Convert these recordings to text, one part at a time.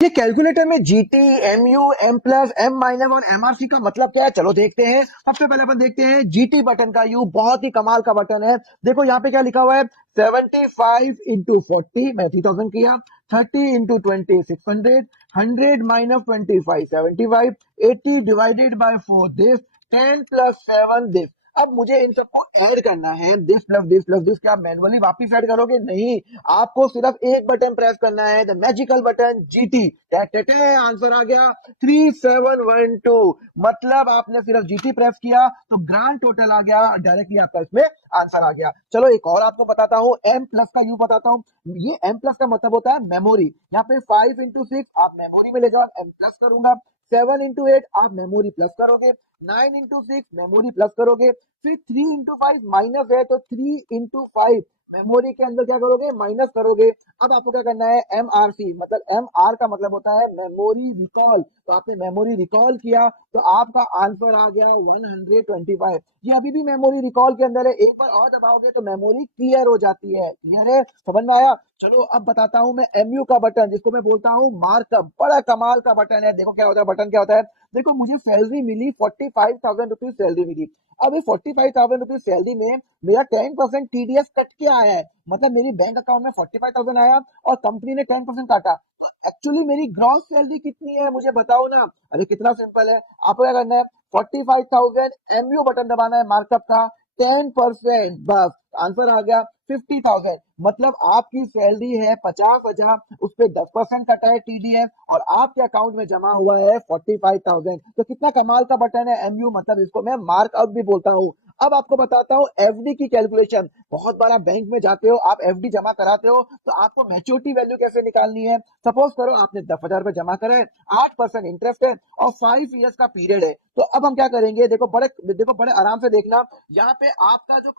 ये कैलकुलेटर में GT, MU, M plus, M minus और एमआरसी का मतलब क्या है, चलो देखते हैं। सबसे पहले अपन देखते हैं जीटी बटन का यू, बहुत ही कमाल का बटन है। देखो यहाँ पे क्या लिखा हुआ है, 75 इंटू 40 मैं 3000 किया, 30 into 20 600, 100 minus 25 75, 80 divided by 4 this, 10 plus 7 this. अब मुझे इन सबको ऐड करना है, this plus this plus this. क्या आप मैनुअली वापिस ऐड करोगे? नहीं, आपको सिर्फ एक बटन प्रेस करना है, the magical button GT. Answer आ गया 3712। मतलब आपने सिर्फ जीटी प्रेस किया तो ग्रांड टोटल आ गया, डायरेक्टली आपका इसमें आंसर आ गया। चलो एक और आपको बताता हूं, एम प्लस का यू बताता हूं। ये एम प्लस का मतलब होता है मेमोरी। यहाँ पे 5 इंटू 6 आप मेमोरी में ले जाओ, एम प्लस करूंगा। 7 इंटू 8 आप मेमोरी प्लस करोगे, 9 इंटू 6 मेमोरी प्लस करोगे, फिर 3 इंटू 5 माइनस है तो 3 इंटू 5 मेमोरी के अंदर क्या करोगे, माइनस करोगे। अब आपको क्या करना है, एम आर सी, मतलब एम आर का मतलब होता है मेमोरी रिकॉल। तो आपने मेमोरी रिकॉल किया तो आपका आंसर आ गया 125। ये अभी भी मेमोरी रिकॉल के अंदर है, एक बार और दबाओगे तो मेमोरी क्लियर हो जाती है। क्लियर है, समझ में आया? चलो अब बताता हूं मैं एमयू का बटन, जिसको मैं बोलता हूं मार्कअप। बड़ा कमाल का बटन है। देखो क्या होता है, बटन क्या होता है। देखो मुझे सैलरी मिली, 45,000 रुपीज सैलरी मिली। अब ये 45,000 रुपीज सैलरी में मेरा 10% टीडीएस कट के आया है। मतलब मेरी बैंक अकाउंट में 45,000 आया और कंपनी ने 10% काटा। तो एक्चुअली मेरी ग्रॉस सैलरी कितनी है, मुझे बताओ ना। अरे कितना सिंपल है, आपको क्या करना है, 45,000 एमयू बटन दबाना है मार्कअप का, 10% बस आंसर आ गया 50,000। मतलब आपकी सैलरी है 50,000, उस पर 10% कटा है टीडीएस और आपके अकाउंट में जमा हुआ है 45,000। तो कितना कमाल का बटन है एमयू, मतलब इसको मैं मार्कअप भी बोलता हूँ। अब आपको बताता हूँ एफडी की कैलकुलेशन। बहुत बार आप बैंक में जाते हो, आप एफडी जमा कराते हो, तो आपको मैच्योरिटी वैल्यू कैसे निकालनी है। सपोज करो आपने 10,000 रुपए जमा करे, 8% इंटरेस्ट है और 5 ईयर्स का पीरियड है। तो अब हम क्या करेंगे, देखो बड़े आराम से देखना। यहाँ पे आपका जो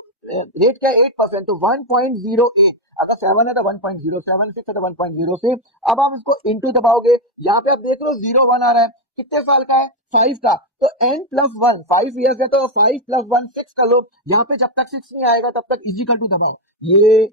रेट क्या है, 8%, तो 1.08। अगर 7 है तो 1.07, 6 है तो 1.06। अब आप इसको इंटू दबाओगे, यहाँ पे आप देख लो 01 आ रहा है। कितने साल का है, 5 का। तो n प्लस 1, 5 ईयर्स है तो 5 प्लस 1 6 कर लो। यहाँ पे जब तक 6 नहीं आएगा तब तक इजिकल टू दबाओ। ये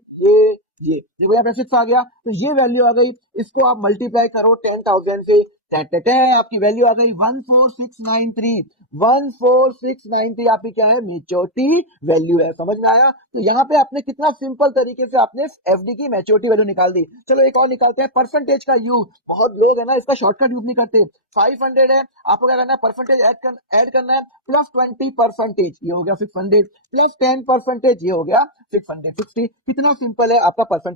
देखो यहाँ पे 6 आ गया, तो ये वैल्यू आ गई। इसको आप मल्टीप्लाई करो 10,000 से, आपकी वैल्यू आ गई 14693। 14693 आपकी क्या है, मेच्योरिटी वैल्यू है। समझ में आया? तो यहाँ पे आपने कितना सिंपल तरीके से आपने एफडी की मेच्योरिटी वैल्यू निकाल दी। चलो एक और निकालते हैं, परसेंटेज का यूज। बहुत लोग है ना इसका शॉर्टकट यूज नहीं करते। 500 है, आपको क्या करना है, परसेंटेज ऐड करना है, प्लस 20%, ये हो गया 600, प्लस 10%, ये हो गया 660। कितना सिंपल है आपका परसेंटेज